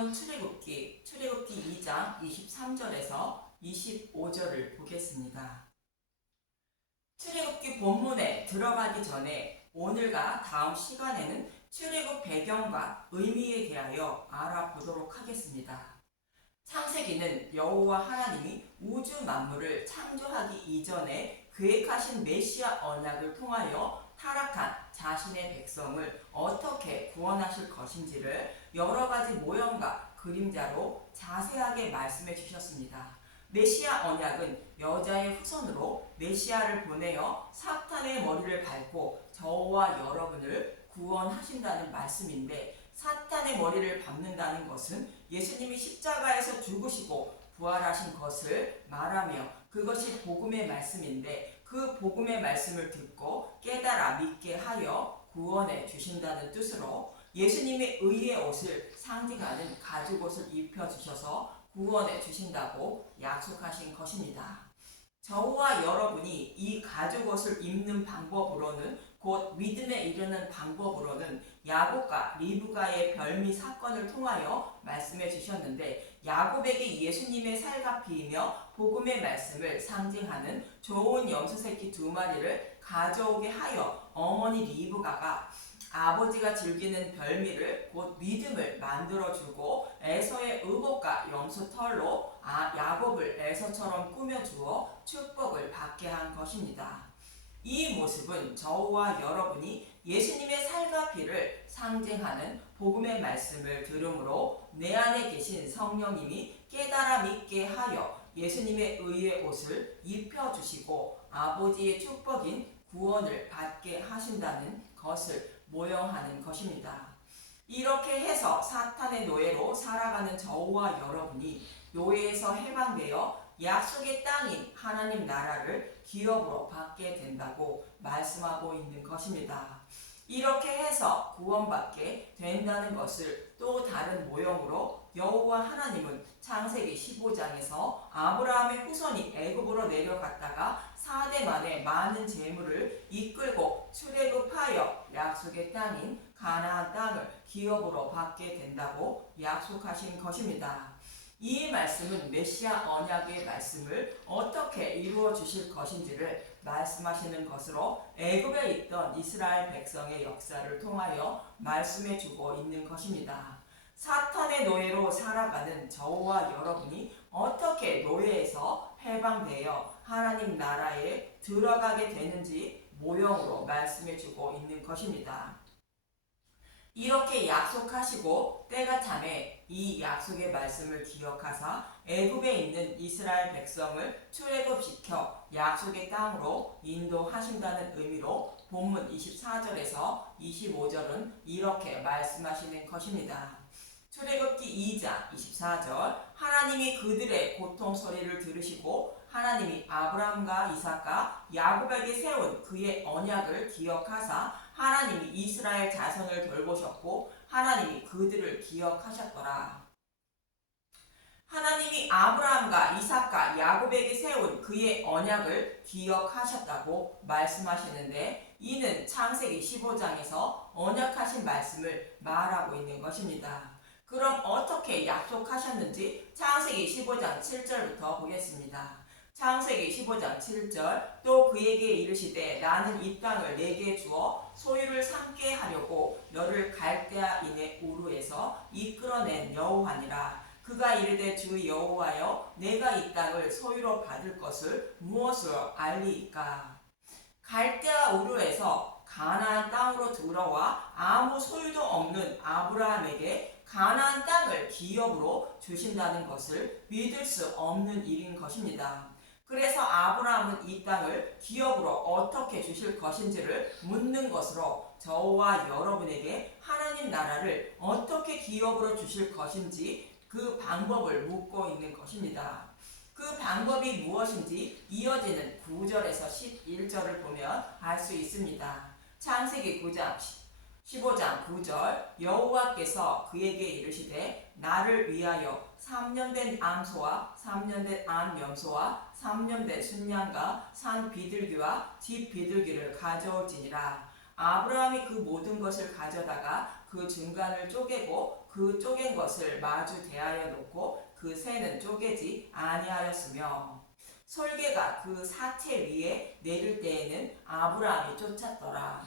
오늘은 출애굽기 2장 23절에서 25절을 보겠습니다. 출애굽기 본문에 들어가기 전에 오늘과 다음 시간에는 출애굽 배경과 의미에 대하여 알아보도록 하겠습니다. 창세기는 여호와 하나님이 우주 만물을 창조하기 이전에 계획하신 메시아 언약을 통하여 타락한 자신의 백성을 어떻게 구원하실 것인지를 여러 가지 모형과 그림자로 자세하게 말씀해 주셨습니다. 메시아 언약은 여자의 후손으로 메시아를 보내어 사탄의 머리를 밟고 저와 여러분을 구원하신다는 말씀인데, 사탄의 머리를 밟는다는 것은 예수님이 십자가에서 죽으시고 부활하신 것을 말하며 그것이 복음의 말씀인데, 그 복음의 말씀을 듣고 깨달아 믿게 하여 구원해 주신다는 뜻으로 예수님의 의의 옷을 상징하는 가죽옷을 입혀주셔서 구원해 주신다고 약속하신 것입니다. 저와 여러분이 이 가죽옷을 입는 방법으로는, 곧 믿음에 이르는 방법으로는 야곱과 리브가의 별미 사건을 통하여 말씀해 주셨는데, 야곱에게 예수님의 살과 피이며 복음의 말씀을 상징하는 좋은 염소새끼 2마리를 가져오게 하여 어머니 리브가가 아버지가 즐기는 별미를, 곧 믿음을 만들어주고 에서의 의복과 염소 털로 야곱을 에서처럼 꾸며주어 축복을 받게 한 것입니다. 이 모습은 저와 여러분이 예수님의 살과 피를 상징하는 복음의 말씀을 들음으로 내 안에 계신 성령님이 깨달아 믿게 하여 예수님의 의의 옷을 입혀주시고 아버지의 축복인 구원을 받게 하신다는 것을 모형하는 것입니다. 이렇게 해서 사탄의 노예로 살아가는 저와 여러분이 노예에서 해방되어 약속의 땅인 하나님 나라를 기업으로 받게 된다고 말씀하고 있는 것입니다. 이렇게 해서 구원받게 된다는 것을 또 다른 모형으로 여호와 하나님은 창세기 15장에서 아브라함의 후손이 애굽으로 내려갔다가 4대 만에 많은 재물을 이끌고 출애굽하여 약속의 땅인 가나안 땅을 기업으로 받게 된다고 약속하신 것입니다. 이 말씀은 메시아 언약의 말씀을 어떻게 이루어 주실 것인지를 말씀하시는 것으로 애굽에 있던 이스라엘 백성의 역사를 통하여 말씀해 주고 있는 것입니다. 사탄의 노예로 살아가는 저와 여러분이 어떻게 노예에서 해방되어 하나님 나라에 들어가게 되는지 모형으로 말씀해 주고 있는 것입니다. 이렇게 약속하시고 때가 참에 이 약속의 말씀을 기억하사 애굽에 있는 이스라엘 백성을 출애굽시켜 약속의 땅으로 인도하신다는 의미로 본문 24절에서 25절은 이렇게 말씀하시는 것입니다. 출애굽기 2장 24절, 하나님이 그들의 고통 소리를 들으시고 하나님이 아브라함과 이삭과 야곱에게 세운 그의 언약을 기억하사 하나님이 이스라엘 자손을 돌보셨고 하나님이 그들을 기억하셨더라. 하나님이 아브라함과 이삭과 야곱에게 세운 그의 언약을 기억하셨다고 말씀하시는데, 이는 창세기 15장에서 언약하신 말씀을 말하고 있는 것입니다. 그럼 어떻게 약속하셨는지 창세기 15장 7절부터 보겠습니다. 창세기 15장 7절, 또 그에게 이르시되 나는 이 땅을 내게 주어 소유를 삼게 하려고 너를 갈대아인의 우르에서 이끌어낸 여호와니라. 그가 이르되 주 여호와여, 내가 이 땅을 소유로 받을 것을 무엇으로 알리이까? 갈대아 우르에서 가나안 땅으로 들어와 아무 소유도 없는 아브라함에게 가나안 땅을 기업으로 주신다는 것을 믿을 수 없는 일인 것입니다. 그래서 아브라함은 이 땅을 기업으로 어떻게 주실 것인지를 묻는 것으로 저와 여러분에게 하나님 나라를 어떻게 기업으로 주실 것인지 그 방법을 묻고 있는 것입니다. 그 방법이 무엇인지 이어지는 9절에서 11절을 보면 알 수 있습니다. 창세기 9장 15장 9절, 여호와께서 그에게 이르시되 나를 위하여 3년 된 암소와 3년 된 암염소와 3년 된 순양과 산 비둘기와 집 비둘기를 가져올지니라. 아브라함이 그 모든 것을 가져다가 그 중간을 쪼개고 그 쪼갠 것을 마주 대하여 놓고 그 새는 쪼개지 아니하였으며 솔개가 그 사체 위에 내릴 때에는 아브라함이 쫓았더라.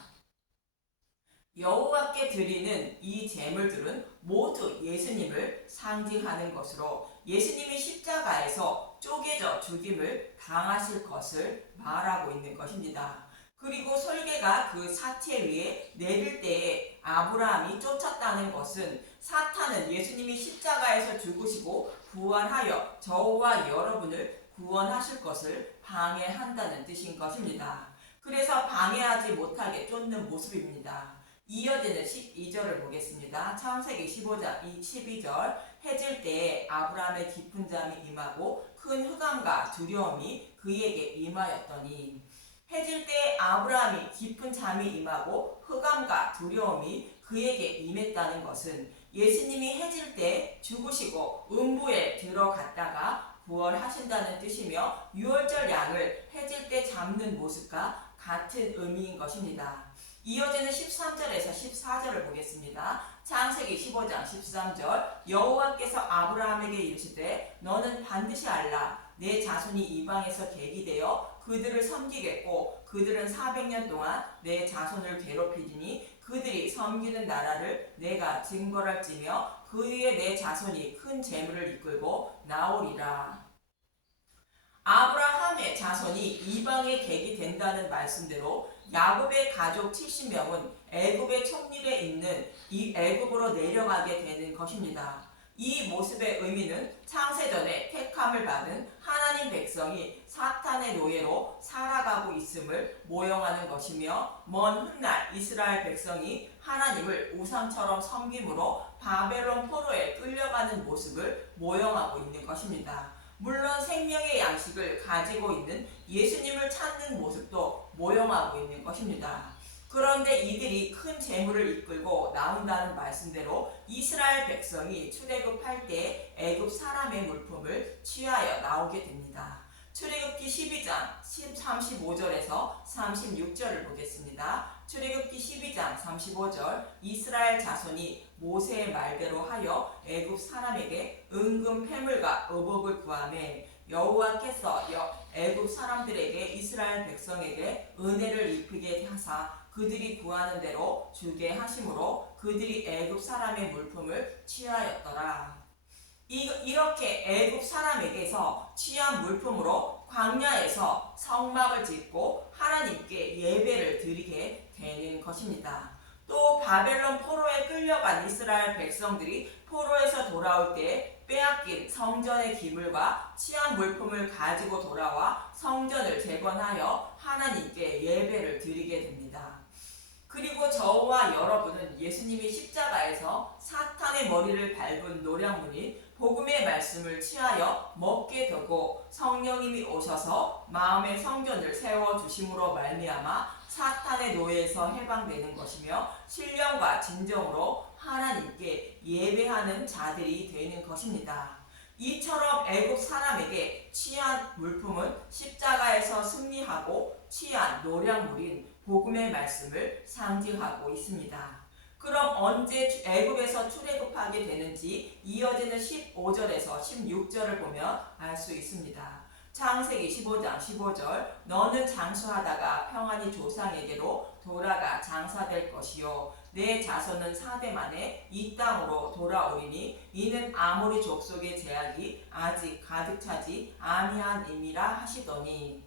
여호와께 드리는 이 제물들은 모두 예수님을 상징하는 것으로 예수님이 십자가에서 쪼개져 죽임을 당하실 것을 말하고 있는 것입니다. 그리고 솔개가 그 사체 위에 내릴 때에 아브라함이 쫓았다는 것은 사탄은 예수님이 십자가에서 죽으시고 부활하여 저와 여러분을 구원하실 것을 방해한다는 뜻인 것입니다. 그래서 방해하지 못하게 쫓는 모습입니다. 이어지는 12절을 보겠습니다. 창세기 15장 12절 해질 때에 아브라함의 깊은 잠이 임하고 큰 흑암과 두려움이 그에게 임하였더니 해질 때에 아브라함이 깊은 잠이 임하고 흑암과 두려움이 그에게 임했다는 것은 예수님이 해질 때 죽으시고 음부에 들어갔다가 부활하신다는 뜻이며 유월절 양을 해질 때 잡는 모습과 같은 의미인 것입니다. 이어지는 13절에서 14절을 보겠습니다. 창세기 15장 13절 여호와께서 아브라함에게 이르시되 너는 반드시 알라 내 자손이 이방에서 계기되어 그들을 섬기겠고 그들은 400년 동안 내 자손을 괴롭히리니 그들이 섬기는 나라를 내가 징벌할지며 그 위에 내 자손이 큰 재물을 이끌고 나오리라. 아브라함의 자손이 이방에 계기된다는 말씀대로 야곱의 가족 70명은 애굽의 총리에 있는 이 애굽으로 내려가게 되는 것입니다. 이 모습의 의미는 창세전에 택함을 받은 하나님 백성이 사탄의 노예로 살아가고 있음을 모형하는 것이며 먼 훗날 이스라엘 백성이 하나님을 우상처럼 섬김으로 바벨론 포로에 끌려가는 모습을 모형하고 있는 것입니다. 물론 생명의 양식을 가지고 있는 예수님을 찾는 모습도 모형하고 있는 것입니다. 그런데 이들이 큰 재물을 이끌고 나온다는 말씀대로 이스라엘 백성이 출애굽할 때 애굽 사람의 물품을 취하여 나오게 됩니다. 출애굽기 12장 35절에서 36절을 보겠습니다. 출애굽기 12장 35절 이스라엘 자손이 모세의 말대로 하여 애굽 사람에게 은금 패물과 의복을 구하매 여호와께서 애굽 사람들에게 이스라엘 백성에게 은혜를 입히게 하사 그들이 구하는 대로 주게 하심으로 그들이 애굽 사람의 물품을 취하였더라. 이렇게 애굽 사람에게서 취한 물품으로 광야에서 성막을 짓고 하나님께 예배를 드리게 되는 것입니다. 또 바벨론 포로에 끌려간 이스라엘 백성들이 포로에서 돌아올 때 빼앗긴 성전의 기물과 취한 물품을 가지고 돌아와 성전을 재건하여 하나님께 예배를 드리게 됩니다. 그리고 저와 여러분은 예수님이 십자가에서 사탄의 머리를 밟은 노량문인 복음의 말씀을 취하여 먹게 되고 성령님이 오셔서 마음의 성전을 세워주심으로 말미암아 사탄의 노예에서 해방되는 것이며 신령과 진정으로 하나님께 예배하는 자들이 되는 것입니다. 이처럼 애굽 사람에게 취한 물품은 십자가에서 승리하고 취한 노량물인 복음의 말씀을 상징하고 있습니다. 그럼 언제 애굽에서 출애굽하게 되는지 이어지는 15절에서 16절을 보면 알 수 있습니다. 창세기 15장 15절 너는 장수하다가 평안히 조상에게로 돌아가 장사될 것이요 내 자손은 4대 만에 이 땅으로 돌아오리니 이는 아모리 족속의 제약이 아직 가득 차지 아니함이라 하시더니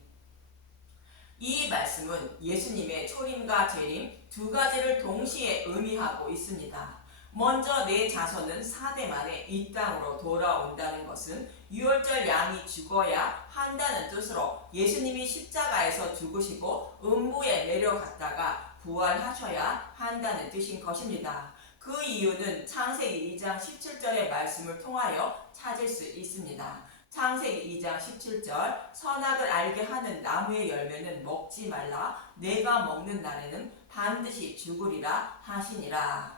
이 말씀은 예수님의 초림과 재림 두 가지를 동시에 의미하고 있습니다. 먼저 내 자손은 4대 만에 이 땅으로 돌아온다는 것은 유월절 양이 죽어야 한다는 뜻으로 예수님이 십자가에서 죽으시고 음부에 내려갔다가 부활하셔야 한다는 뜻인 것입니다. 그 이유는 창세기 2장 17절의 말씀을 통하여 찾을 수 있습니다. 창세기 2장 17절 선악을 알게 하는 나무의 열매는 먹지 말라 내가 먹는 날에는 반드시 죽으리라 하시니라.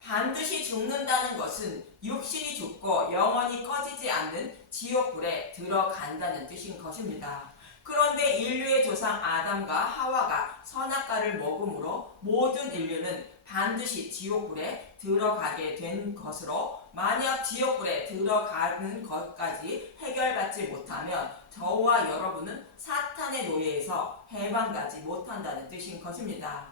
반드시 죽는다는 것은 육신이 죽고 영원히 꺼지지 않는 지옥불에 들어간다는 뜻인 것입니다. 그런데 인류의 조상 조상 아담과 하와가 선악과를 먹음으로 모든 인류는 반드시 지옥불에 들어가게 된 것으로, 만약 지옥불에 들어가는 것까지 해결받지 못하면 저와 여러분은 사탄의 노예에서 해방되지 못한다는 뜻인 것입니다.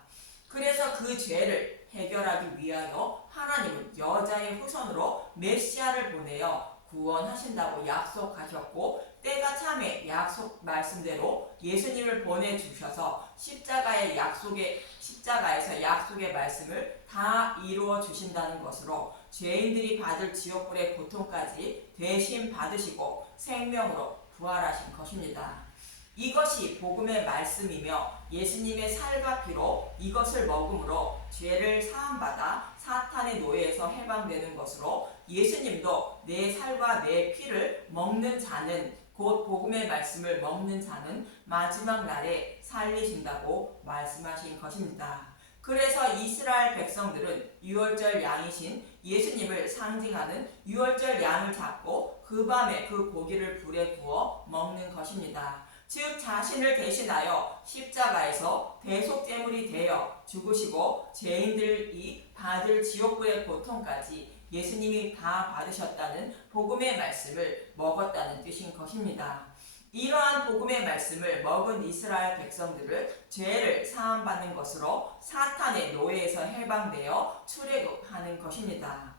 그래서 그 죄를 해결하기 위하여 하나님은 여자의 후손으로 메시아를 보내어 구원하신다고 약속하셨고, 때가 참에 약속 말씀대로 예수님을 보내주셔서 십자가에서 약속의 말씀을 다 이루어 주신다는 것으로 죄인들이 받을 지옥불의 고통까지 대신 받으시고 생명으로 부활하신 것입니다. 이것이 복음의 말씀이며 예수님의 살과 피로 이것을 먹음으로 죄를 사함받아 사탄의 노예에서 해방되는 것으로, 예수님도 내 살과 내 피를 먹는 자는, 곧 복음의 말씀을 먹는 자는 마지막 날에 살리신다고 말씀하신 것입니다. 그래서 이스라엘 백성들은 유월절 양이신 예수님을 상징하는 유월절 양을 잡고 그 밤에 그 고기를 불에 구워 먹는 것입니다. 즉 자신을 대신하여 십자가에서 대속제물이 되어 죽으시고 죄인들이 받을 지옥불의 고통까지 예수님이 다 받으셨다는 복음의 말씀을 먹었다는 뜻인 것입니다. 이러한 복음의 말씀을 먹은 이스라엘 백성들을 죄를 사함받는 것으로 사탄의 노예에서 해방되어 출애굽하는 것입니다.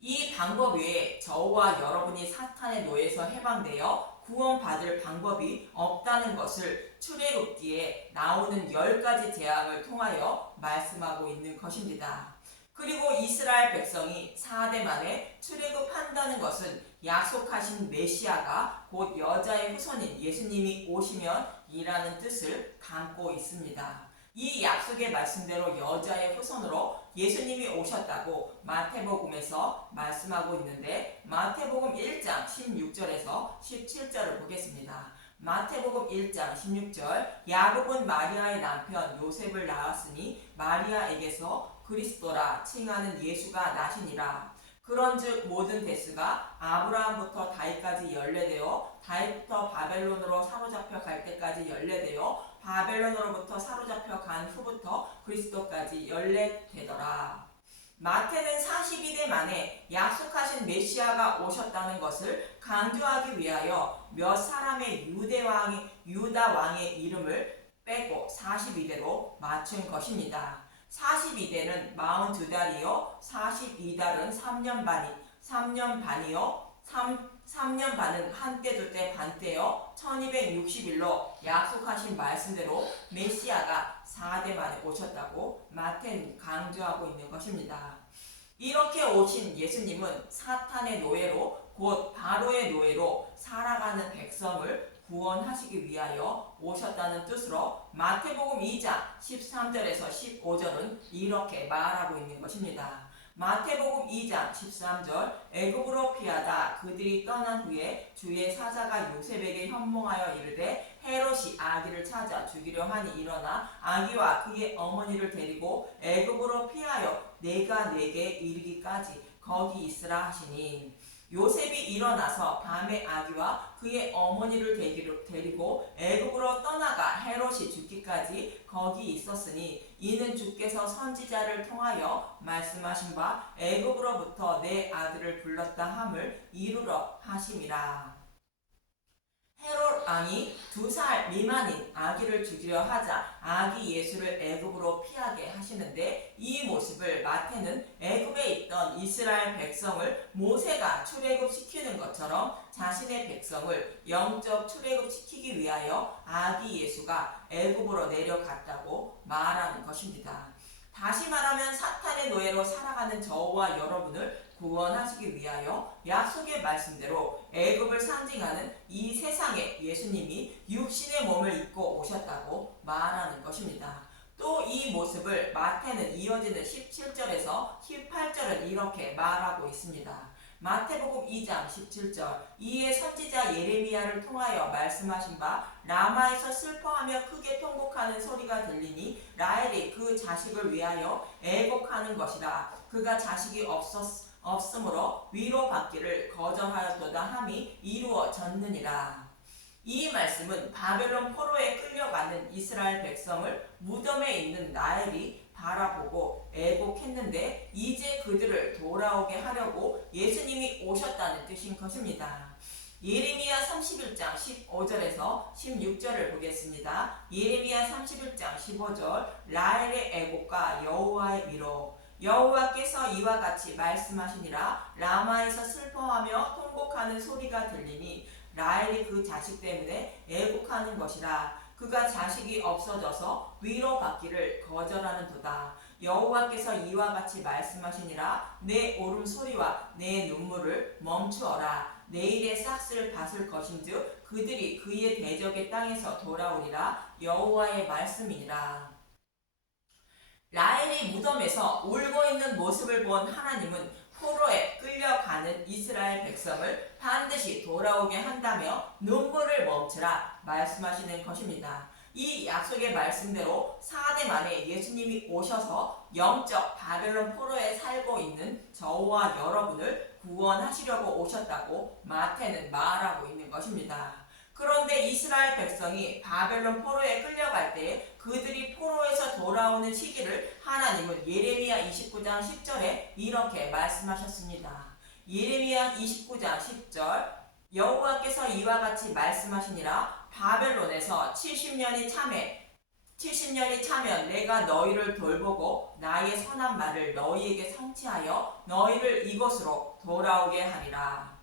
이 방법 외에 저와 여러분이 사탄의 노예에서 해방되어 구원받을 방법이 없다는 것을 출애굽기에 나오는 10가지 재앙을 통하여 말씀하고 있는 것입니다. 그리고 이스라엘 백성이 4대 만에 출애굽한다는 것은 약속하신 메시아가 곧 여자의 후손인 예수님이 오시면 이라는 뜻을 담고 있습니다. 이 약속의 말씀대로 여자의 후손으로 예수님이 오셨다고 마태복음에서 말씀하고 있는데, 마태복음 1장 16절에서 17절을 보겠습니다. 마태복음 1장 16절, 야곱은 마리아의 남편 요셉을 낳았으니 마리아에게서 그리스도라 칭하는 예수가 나시니라. 그런즉 모든 데스가 아브라함부터 다윗까지 연례되어 다윗부터 바벨론으로 사로잡혀 갈 때까지 연례되어 바벨론으로부터 사로잡혀 간 후부터 그리스도까지 연례되더라. 마태는 42대 만에 약속하신 메시아가 오셨다는 것을 강조하기 위하여 몇 사람의 유다 왕의 이름을 빼고 42대로 맞춘 것입니다. 42대는 42달이요 42달은 3년 반이요 3년 반은 한때 두때 반때요 1260일로 약속하신 말씀대로 메시아가 4대 만에 오셨다고 마태는 강조하고 있는 것입니다. 이렇게 오신 예수님은 사탄의 노예로 곧 바로의 노예로 살아가는 백성을 구원하시기 위하여 오셨다는 뜻으로 마태복음 2장 13절에서 15절은 이렇게 말하고 있는 것입니다. 마태복음 2장 13절, 애굽으로 피하다 그들이 떠난 후에 주의 사자가 요셉에게 현몽하여 이르되 헤롯이 아기를 찾아 죽이려 하니 일어나 아기와 그의 어머니를 데리고 애굽으로 피하여 내가 내게 이르기까지 거기 있으라 하시니, 요셉이 일어나서 밤에 아기와 그의 어머니를 데리고 애굽으로 떠나가 헤롯이 죽기까지 거기 있었으니, 이는 주께서 선지자를 통하여 말씀하신 바 애굽으로부터 내 아들을 불렀다 함을 이루러 하심이라. 헤롯 왕이 2살 미만인 아기를 죽이려 하자 아기 예수를 애굽으로 피하게 하시는데, 이 모습을 마태는 애굽에 있던 이스라엘 백성을 모세가 출애굽시키는 것처럼 자신의 백성을 영적 출애굽시키기 위하여 아기 예수가 애굽으로 내려갔다고 말하는 것입니다. 다시 말하면 사탄의 노예로 살아가는 저와 여러분을 구원하시기 위하여 약속의 말씀대로 애굽을 상징하는 이 세상에 예수님이 육신의 몸을 입고 오셨다고 말하는 것입니다. 또 이 모습을 마태는 이어지는 17절에서 18절은 이렇게 말하고 있습니다. 마태복음 2장 17절, 이에 선지자 예레미야를 통하여 말씀하신 바 라마에서 슬퍼하며 크게 통곡하는 소리가 들리니 라헬이 그 자식을 위하여 애곡하는 것이라. 그가 자식이 없으므로 위로받기를 거절하였도다 함이 이루어졌느니라. 이 말씀은 바벨론 포로에 끌려가는 이스라엘 백성을 무덤에 있는 라헬이 바라보고 애곡했는데 이제 그들을 돌아오게 하려고 예수님이 오셨다는 뜻인 것입니다. 예레미야 31장 15절에서 16절을 보겠습니다. 예레미야 31장 15절 라헬의 애곡과 여호와의 미로 여호와께서 이와 같이 말씀하시니라 라마에서 슬퍼하며 통곡하는 소리가 들리니 라헬이 그 자식 때문에 애곡하는 것이라 그가 자식이 없어져서 위로받기를 거절하는도다. 여호와께서 이와 같이 말씀하시니라 내 울음소리와 내 눈물을 멈추어라. 내일의 싹쓸 밭을 것인즉 그들이 그의 대적의 땅에서 돌아오리라. 여호와의 말씀이니라. 라헬이 무덤에서 울고 있는 모습을 본 하나님은 포로에 끌려가는 이스라엘 백성을 반드시 돌아오게 한다며 눈물을 멈추라 말씀하시는 것입니다. 이 약속의 말씀대로 4대 만에 예수님이 오셔서 영적 바벨론 포로에 살고 있는 저와 여러분을 구원하시려고 오셨다고 마태는 말하고 있는 것입니다. 그런데 이스라엘 백성이 바벨론 포로에 끌려갈 때 그들이 포로에서 돌아오는 시기를 하나님은 예레미야 29장 10절에 이렇게 말씀하셨습니다. 예레미야 29장 10절 여호와께서 이와 같이 말씀하시니라 바벨론에서 70년이 차면 내가 너희를 돌보고 나의 선한 말을 너희에게 성취하여 너희를 이곳으로 돌아오게 하리라.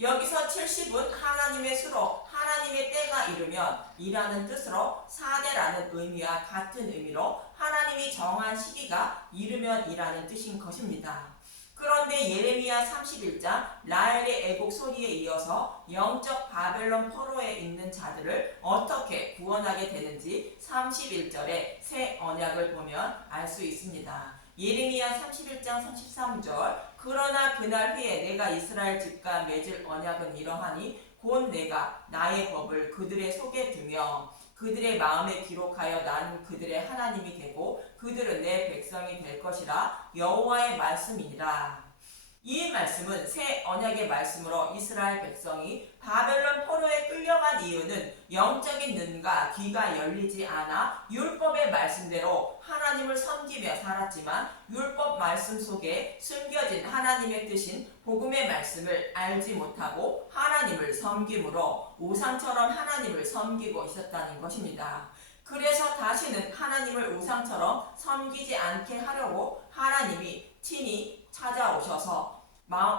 여기서 70은 하나님의 수로 하나님의 때가 이르면 이라는 뜻으로 4대라는 의미와 같은 의미로 하나님이 정한 시기가 이르면 이라는 뜻인 것입니다. 그런데 예레미야 31장 라헬의 애곡 소리에 이어서 영적 바벨론 포로에 있는 자들을 어떻게 구원하게 되는지 31절의 새 언약을 보면 알 수 있습니다. 예레미야 31장 33절 그러나 그날 후에 내가 이스라엘 집과 맺을 언약은 이러하니 곧 내가 나의 법을 그들의 속에 두며 그들의 마음에 기록하여 나는 그들의 하나님이 되고 그들은 내 백성이 될 것이라 여호와의 말씀이니라. 이 말씀은 새 언약의 말씀으로 이스라엘 백성이 바벨론 포로에 끌려간 이유는 영적인 눈과 귀가 열리지 않아 율법의 말씀대로 하나님을 섬기며 살았지만 율법 말씀 속에 숨겨진 하나님의 뜻인 복음의 말씀을 알지 못하고 하나님을 섬김으로 우상처럼 하나님을 섬기고 있었다는 것입니다. 그래서 다시는 하나님을 우상처럼 섬기지 않게 하려고 하나님이 친히 찾아오셔서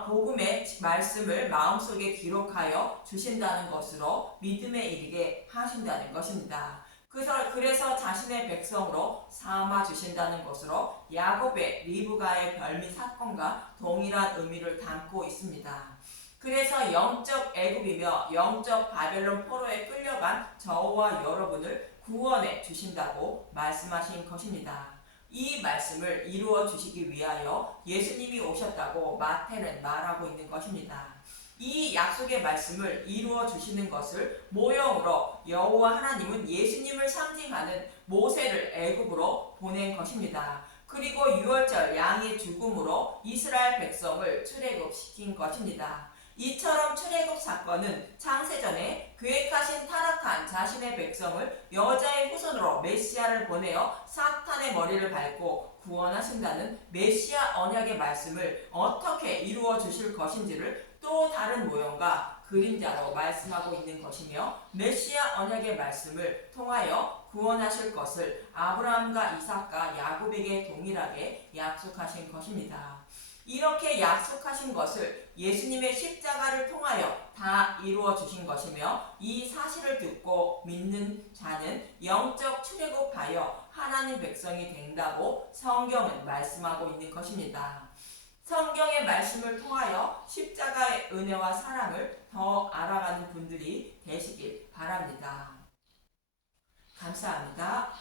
복음의 말씀을 마음속에 기록하여 주신다는 것으로 믿음에 이르게 하신다는 것입니다. 그래서 자신의 백성으로 삼아 주신다는 것으로 야곱의 리브가의 별미 사건과 동일한 의미를 담고 있습니다. 그래서 영적 애굽이며 영적 바벨론 포로에 끌려간 저와 여러분을 구원해 주신다고 말씀하신 것입니다. 이 말씀을 이루어 주시기 위하여 예수님이 오셨다고 마태는 말하고 있는 것입니다. 이 약속의 말씀을 이루어 주시는 것을 모형으로 여호와 하나님은 예수님을 상징하는 모세를 애굽으로 보낸 것입니다. 그리고 유월절 양의 죽음으로 이스라엘 백성을 출애굽시킨 것입니다. 이처럼 출애굽 사건은 창세전에 계획하신 타락한 자신의 백성을 여자의 후손으로 메시아를 보내어 사탄의 머리를 밟고 구원하신다는 메시아 언약의 말씀을 어떻게 이루어 주실 것인지를 또 다른 모형과 그림자로 말씀하고 있는 것이며 메시아 언약의 말씀을 통하여 구원하실 것을 아브라함과 이삭과 야곱에게 동일하게 약속하신 것입니다. 이렇게 약속하신 것을 예수님의 십자가를 통하여 다 이루어 주신 것이며 이 사실을 듣고 믿는 자는 영적 출애굽하여 하나님 백성이 된다고 성경은 말씀하고 있는 것입니다. 성경의 말씀을 통하여 십자가의 은혜와 사랑을 더 알아가는 분들이 되시길 바랍니다. 감사합니다.